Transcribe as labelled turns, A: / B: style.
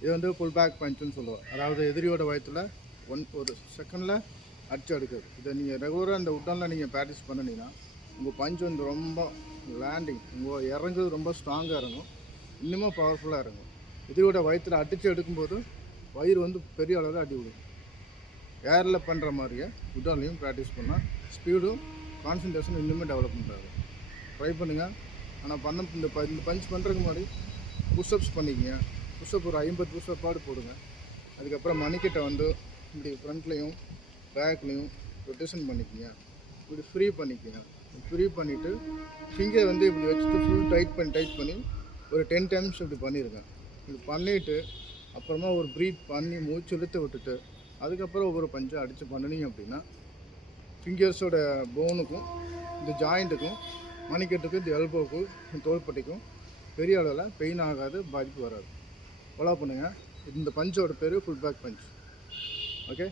A: இது வந்து full back பஞ்சுன்னு சொல்லுவோம். அதாவது எதிரியோட வயத்தில் ஒன் ஒரு செகண்டில் அடிச்சு எடுக்கிறது இதை நீங்கள் ரெகுலராக இந்த உட்டனில் நீங்கள் ப்ராக்டிஸ் பண்ணினீங்கன்னா உங்கள் பஞ்ச் வந்து ரொம்ப லேண்டிங் உங்கள் இறங்குறது ரொம்ப ஸ்ட்ராங்காக இறங்கும். இன்னுமும் பவர்ஃபுல்லாக இறங்கும். எதிரியோட வயத்தில் அடித்து எடுக்கும்போது வயிறு வந்து பெரிய அளவில் அடி விடும் ஏரில் பண்ணுற மாதிரியே உட்டாலையும் ப்ராக்டிஸ் பண்ணால் ஸ்பீடும் கான்சன்ட்ரேஷன் இன்னுமே டெவலப் பண்ணுறாரு ட்ரை பண்ணுங்கள் ஆனால் பண்ண இந்த ப இந்த பஞ்ச் பண்ணுறதுக்கு முன்னாடி புஷ்அப்ஸ் பண்ணிக்கங்க. புஷ்அப் ஒரு ஐம்பது புஷ்அப்பாடு போடுங்க. அதுக்கப்புறம் மணிக்கிட்ட வந்து இப்படி ஃப்ரண்ட்லேயும் பேக்லேயும் ரொட்டேஷன் பண்ணிக்கிங்க. இப்படி ஃப்ரீ பண்ணிக்கிங்க. ஃப்ரீ பண்ணிவிட்டு ஃபிங்கர் வந்து இப்படி வச்சுட்டு ஃபுல் டைட் பண்ணி டைட் பண்ணி ஒரு டென் டைம்ஸ் இப்படி பண்ணிடுங்க இப்படி பண்ணிவிட்டு அப்புறமா ஒரு ப்ரீத் பண்ணி மூச்சு இழுத்து விட்டுட்டு அதுக்கப்புறம் ஒவ்வொரு பஞ்சை அடித்து பண்ணினீங்க அப்படின்னா ஃபிங்கர்ஸோட போனுக்கும் இந்த ஜாயிண்ட்டுக்கும் மணிக்கட்டுக்கும் இந்த எல்போவுக்கும் இந்த தோள்பட்டைக்கும் பெரிய அளவில் பெயின் ஆகாது பாதிப்பு வராது. ஃபாலோ பண்ணுங்கள் இந்த பஞ்சோட பேர் ஃபுல் பேக் பஞ்ச் ஓகே